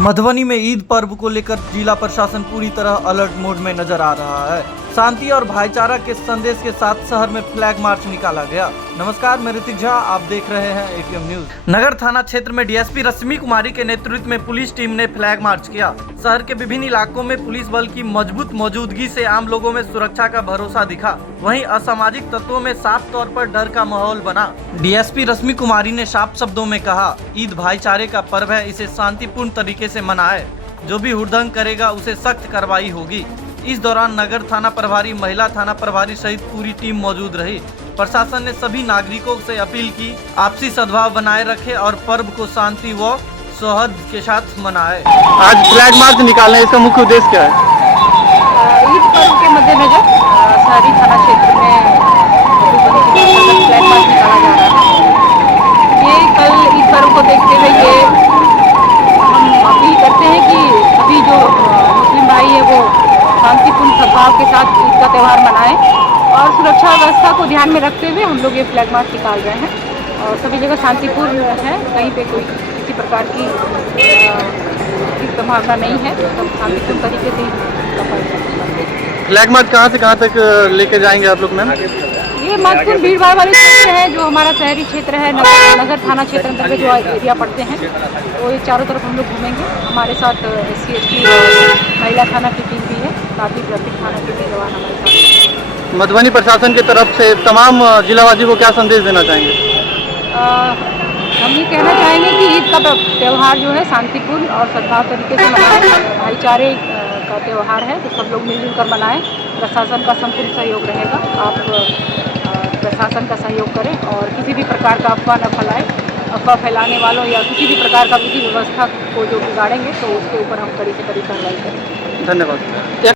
मधुबनी में ईद पर्व को लेकर जिला प्रशासन पूरी तरह अलर्ट मोड में नजर आ रहा है। शांति और भाईचारा के संदेश के साथ शहर में फ्लैग मार्च निकाला गया। नमस्कार, मैं ऋतिक झा, आप देख रहे हैं एटीएम न्यूज। नगर थाना क्षेत्र में डीएसपी रश्मि कुमारी के नेतृत्व में पुलिस टीम ने फ्लैग मार्च किया। शहर के विभिन्न इलाकों में पुलिस बल की मजबूत मौजूदगी से आम लोगों में सुरक्षा का भरोसा दिखा। वहीं असामाजिक तत्वों में साफ तौर पर डर का माहौल बना। डीएसपी रश्मि कुमारी ने साफ शब्दों में कहा, ईद भाईचारे का पर्व है, इसे शांतिपूर्ण तरीके से मनाएं। जो भी हुड़दंग करेगा उसे सख्त कार्रवाई होगी। इस दौरान नगर थाना प्रभारी, महिला थाना प्रभारी सहित पूरी टीम मौजूद रही। प्रशासन ने सभी नागरिकों से अपील की, आपसी सद्भाव बनाए रखें और पर्व को शांति व सौहार्द के साथ मनाएं। आज फ्लैग मार्च निकालने इसका मुख्य उद्देश्य क्या है? ईद पर्व के मद्देनजर शहरी थाना क्षेत्र में फ्लैग मार्च निकाला जा रहा है। ये कल ईद पर्व को देखते हुए ये हम अपील करते हैं कि सभी जो मुस्लिम भाई है वो शांतिपूर्ण सद्भाव के साथ ईद का त्यौहार मनाएं और सुरक्षा व्यवस्था को ध्यान में रखते हुए हम लोग ये फ्लैग मार्च निकाल रहे हैं। और सभी जगह शांतिपूर्ण है, कहीं पे कोई किसी प्रकार की संभावना नहीं है, तो शांतिपूर्ण तरीके से फ्लैग मार्च कहाँ से कहाँ तक लेके जाएंगे आप लोग मैम? ये महत्वपूर्ण भीड़ भाड़ वाले क्षेत्र है, जो हमारा शहरी क्षेत्र है, नगर थाना क्षेत्र अंतर्गत जो एरिया पड़ते हैं, तो ये चारों तरफ हम लोग घूमेंगे। हमारे साथ SC ST महिला थाना की टीम भी है, साथ ही ट्रैफिक थाना के भी जवान हमारे साथ हैं। मधुबनी प्रशासन की तरफ से तमाम जिलावासी को क्या संदेश देना चाहेंगे? हम ये कहना चाहेंगे कि ईद का त्यौहार जो है शांतिपूर्ण और सद्भाव तरीके से मनाएं। भाईचारे का त्यौहार है, तो सब लोग मिलजुल कर मनाएं। प्रशासन का संपूर्ण सहयोग रहेगा। आप प्रशासन का सहयोग करें और किसी भी प्रकार का अफवाह न फैलाएं। अफवाह फैलाने वालों या किसी भी प्रकार का विधि व्यवस्था को जो बिगाड़ेंगे तो उसके ऊपर हम कड़ी से कड़ी कार्रवाई करेंगे। धन्यवाद।